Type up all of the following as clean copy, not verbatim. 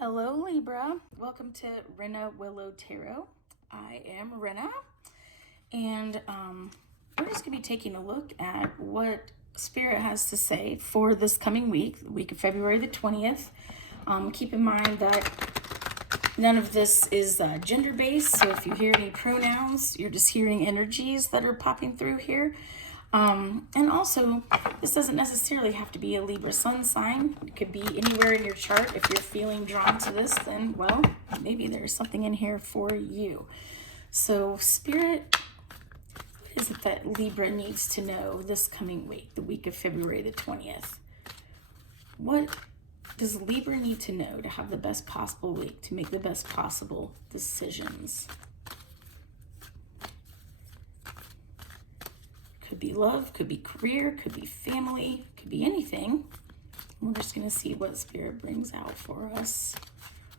Hello Libra, welcome to Rena Willow Tarot. I am Rena, and we're just going to be taking a look at what Spirit has to say for this coming week, the week of February the 20th. Keep in mind that none of this is gender-based, so if you hear any pronouns, you're just hearing energies that are popping through here. And also, this doesn't necessarily have to be a Libra sun sign. It could be anywhere in your chart. If you're feeling drawn to this, then, well, maybe there's something in here for you. So, Spirit, what is it that Libra needs to know this coming week, the week of February the 20th? What does Libra need to know to have the best possible week, to make the best possible decisions? Could be love, could be career, could be family, could be anything. We're just going to see what Spirit brings out for us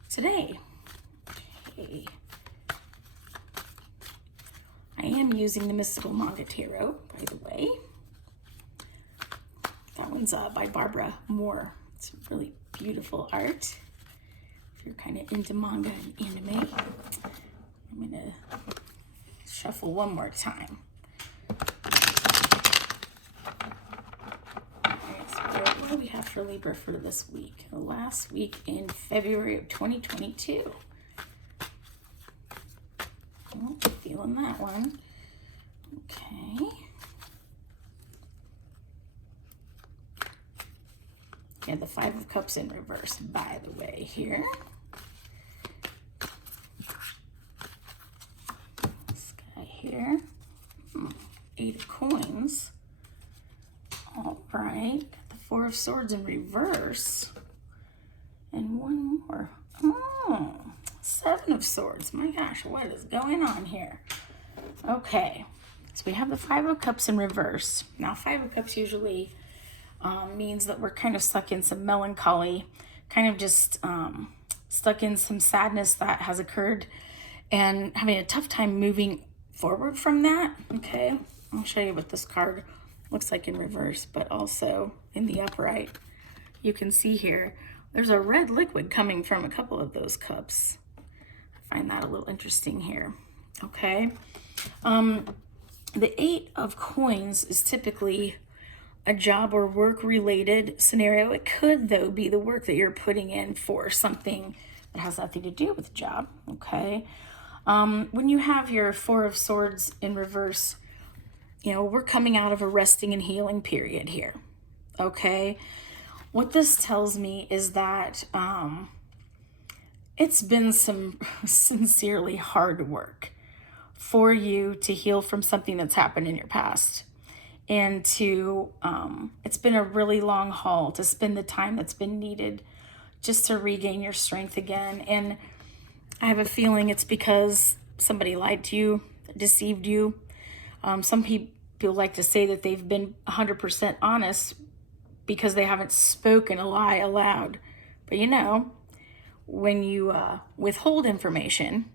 today. Okay. I am using the Mystical Manga Tarot, by the way. That one's by Barbara Moore. It's really beautiful art. If you're kind of into manga and anime, I'm going to shuffle one more time. What do we have for Libra for this week? The last week in February of 2022. Oh, feeling that one. Okay. Yeah, the Five of Cups in reverse, by the way, here. This guy here. Eight of Coins. All right. Four of Swords in reverse. And one more. Oh, Seven of Swords. My gosh, what is going on here? Okay, so we have the Five of Cups in reverse. Now, Five of Cups usually means that we're kind of stuck in some melancholy, kind of just stuck in some sadness that has occurred and having a tough time moving forward from that. Okay, I'll show you what this card looks like in reverse, but also in the upright. You can see here, there's a red liquid coming from a couple of those cups. I find that a little interesting here. Okay. The Eight of Coins is typically a job or work related scenario. It could, though, be the work that you're putting in for something that has nothing to do with the job. Okay. When you have your Four of Swords in reverse, you know, we're coming out of a resting and healing period here, okay? What this tells me is that it's been some sincerely hard work for you to heal from something that's happened in your past. And it's been a really long haul to spend the time that's been needed just to regain your strength again. And I have a feeling it's because somebody lied to you, deceived you. Some people like to say that they've been 100% honest because they haven't spoken a lie aloud. But you know, when you withhold information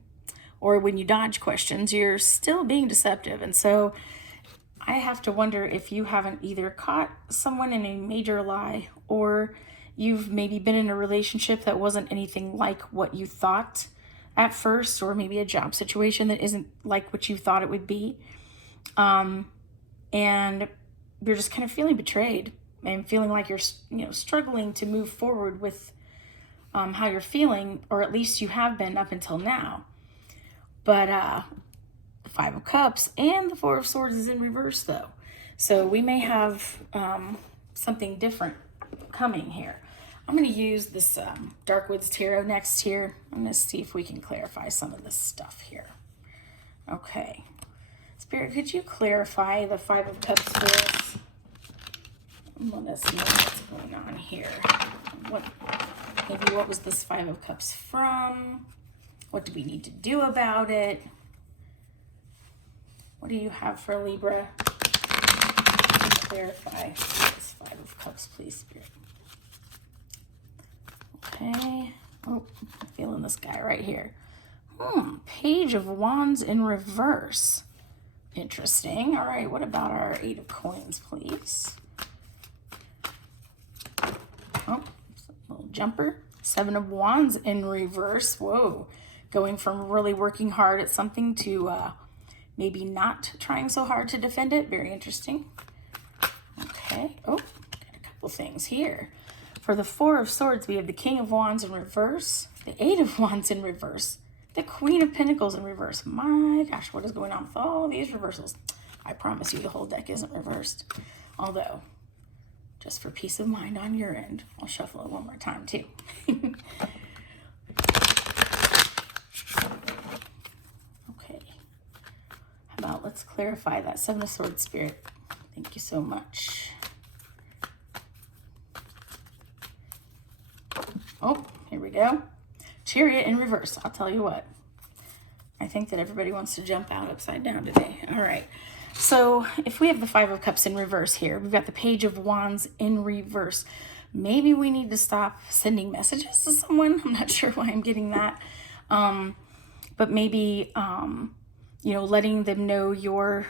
or when you dodge questions, you're still being deceptive. And so I have to wonder if you haven't either caught someone in a major lie, or you've maybe been in a relationship that wasn't anything like what you thought at first, or maybe a job situation that isn't like what you thought it would be. And you're just kind of feeling betrayed and feeling like you're, struggling to move forward with how you're feeling, or at least you have been up until now. But the Five of Cups and the Four of Swords is in reverse, though. So we may have something different coming here. I'm going to use this Darkwoods Tarot next here. I'm going to see if we can clarify some of this stuff here. Okay. Spirit, could you clarify the Five of Cups for us? Let us know what's going on here. What was this Five of Cups from? What do we need to do about it? What do you have for Libra? Clarify this Five of Cups, please, Spirit. Okay. Oh, I'm feeling this guy right here. Page of Wands in reverse. Interesting. All right, what about our Eight of Coins, please? Oh, a little jumper. Seven of Wands in reverse. Whoa. Going from really working hard at something to maybe not trying so hard to defend it. Very interesting. Okay. Oh, got a couple things here. For the Four of Swords, we have the King of Wands in reverse, the Eight of Wands in reverse, the Queen of Pentacles in reverse. My gosh, what is going on with all these reversals? I promise you the whole deck isn't reversed. Although, just for peace of mind on your end, I'll shuffle it one more time too. Okay. How about let's clarify that Seven of Swords spirit. Thank you so much. Oh, here we go. Chariot in reverse. I'll tell you what. I think that everybody wants to jump out upside down today. All right. So if we have the Five of Cups in reverse here, we've got the Page of Wands in reverse. Maybe we need to stop sending messages to someone. I'm not sure why I'm getting that. But maybe, you know, letting them know your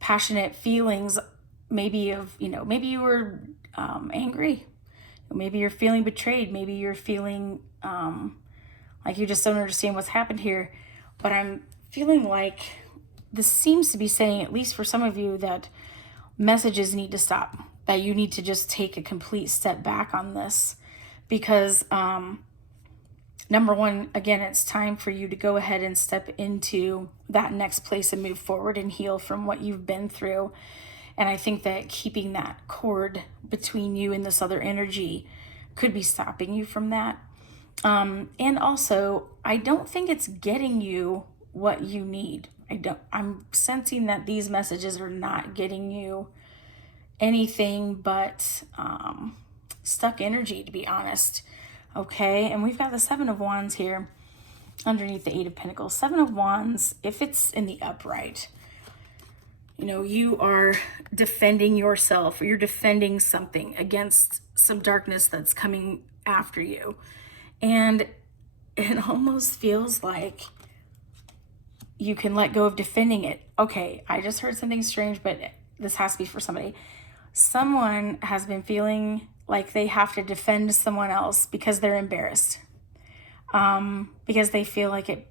passionate feelings, maybe of, you know, maybe you were angry. Maybe you're feeling betrayed. Maybe you're feeling like you just don't understand what's happened here. But I'm feeling like this seems to be saying, at least for some of you, that messages need to stop. That you need to just take a complete step back on this. Because number one, again, it's time for you to go ahead and step into that next place and move forward and heal from what you've been through. And I think that keeping that cord between you and this other energy could be stopping you from that. And also, I don't think it's getting you what you need. I'm sensing that these messages are not getting you anything but stuck energy, to be honest. Okay, and we've got the Seven of Wands here underneath the Eight of Pentacles. Seven of Wands, if it's in the upright, you know, you are defending yourself, or you're defending something against some darkness that's coming after you. And it almost feels like you can let go of defending it. Okay, I just heard something strange, but this has to be for somebody. Someone has been feeling like they have to defend someone else because they're embarrassed. Because they feel like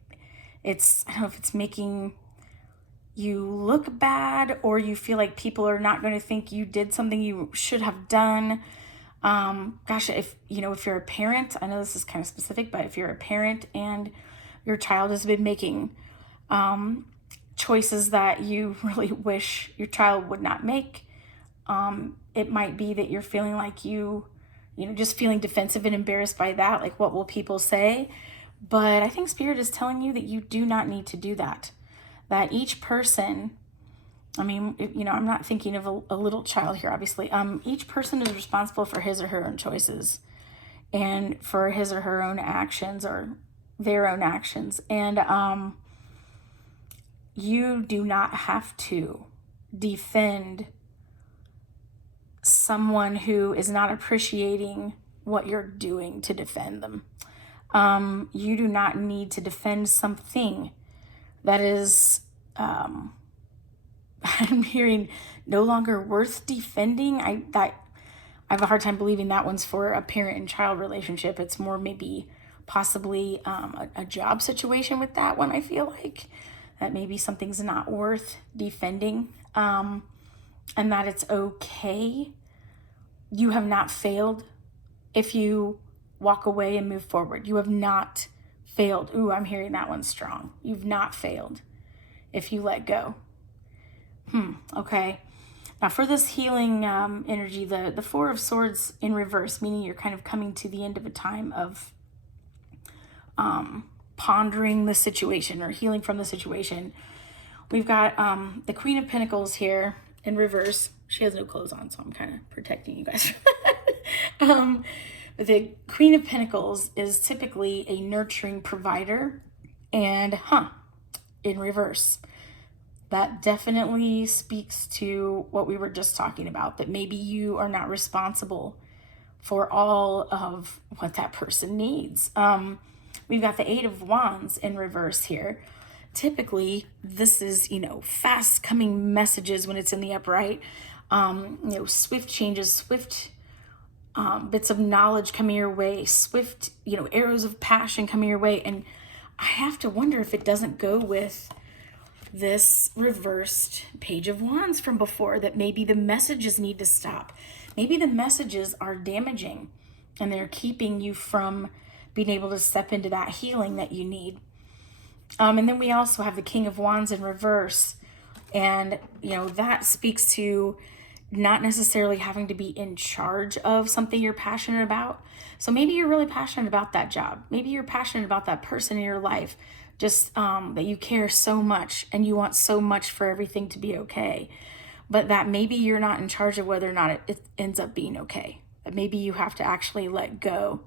it's, I don't know if it's making you look bad, or you feel like people are not going to think you did something you should have done. Gosh, if you're a parent, I know this is kind of specific, but if you're a parent and your child has been making choices that you really wish your child would not make, it might be that you're feeling like you just feeling defensive and embarrassed by that, like what will people say? But I think Spirit is telling you that you do not need to do that. That each person, I mean, I'm not thinking of a little child here, obviously. Each person is responsible for his or her own choices and for his or her own actions, or their own actions. And you do not have to defend someone who is not appreciating what you're doing to defend them. You do not need to defend something that is, I'm hearing, no longer worth defending. I have a hard time believing that one's for a parent and child relationship. It's more maybe possibly a job situation with that one. I feel like that maybe something's not worth defending, and that it's okay. You have not failed if you walk away and move forward. You have not failed. Ooh, I'm hearing that one strong. You've not failed if you let go. Okay. Now for this healing energy, the Four of Swords in reverse, meaning you're kind of coming to the end of a time of pondering the situation or healing from the situation. We've got the Queen of Pentacles here in reverse. She has no clothes on, so I'm kind of protecting you guys. But the Queen of Pentacles is typically a nurturing provider, and in reverse. That definitely speaks to what we were just talking about, that maybe you are not responsible for all of what that person needs. We've got the Eight of Wands in reverse here. Typically, this is, fast coming messages when it's in the upright. Swift changes, swift bits of knowledge coming your way, swift, arrows of passion coming your way. And I have to wonder if it doesn't go with this reversed Page of Wands from before, that maybe the messages need to stop. Maybe the messages are damaging and they're keeping you from being able to step into that healing that you need. And then we also have the King of Wands in reverse. And, that speaks to not necessarily having to be in charge of something you're passionate about. So maybe you're really passionate about that job. Maybe you're passionate about that person in your life, just that you care so much and you want so much for everything to be okay. But that maybe you're not in charge of whether or not it ends up being okay. That maybe you have to actually let go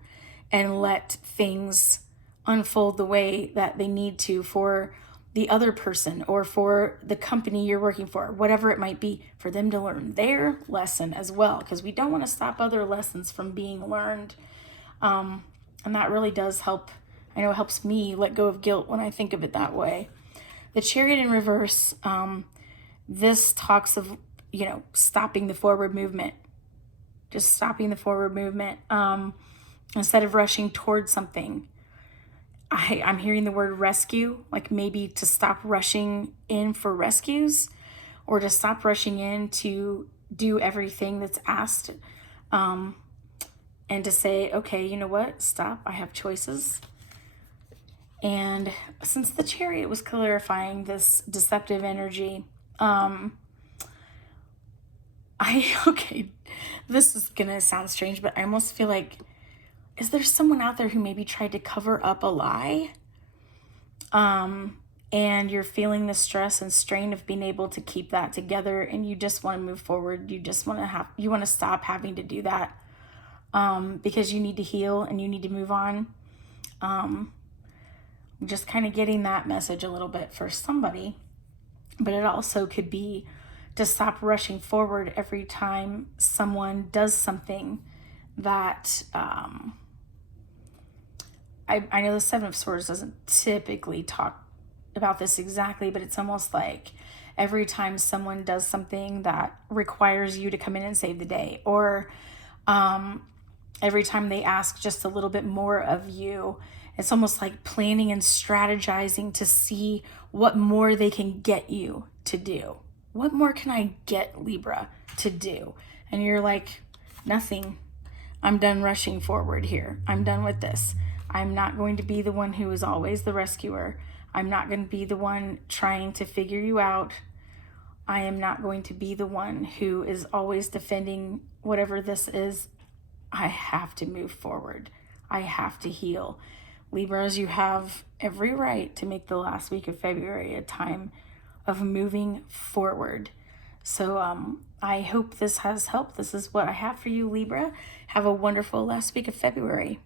and let things unfold the way that they need to for the other person or for the company you're working for, whatever it might be, for them to learn their lesson as well, because we don't want to stop other lessons from being learned. And that really does help. I know it helps me let go of guilt when I think of it that way. The Chariot in reverse, this talks of, stopping the forward movement, just stopping the forward movement, instead of rushing towards something. I'm hearing the word rescue, like maybe to stop rushing in for rescues, or to stop rushing in to do everything that's asked, and to say, okay, you know what, stop, I have choices. And since the Chariot was clarifying this deceptive energy, okay, this is gonna sound strange, but I almost feel like, is there someone out there who maybe tried to cover up a lie? And you're feeling the stress and strain of being able to keep that together, and you just want to move forward. You just want to stop having to do that, because you need to heal and you need to move on. Just kind of getting that message a little bit for somebody, but it also could be to stop rushing forward every time someone does something that, I know the Seven of Swords doesn't typically talk about this exactly, but it's almost like every time someone does something that requires you to come in and save the day, or every time they ask just a little bit more of you, it's almost like planning and strategizing to see what more they can get you to do. What more can I get Libra to do? And you're like, nothing. I'm done rushing forward here. I'm done with this. I'm not going to be the one who is always the rescuer. I'm not going to be the one trying to figure you out. I am not going to be the one who is always defending whatever this is. I have to move forward. I have to heal. Libras, you have every right to make the last week of February a time of moving forward. So I hope this has helped. This is what I have for you, Libra. Have a wonderful last week of February.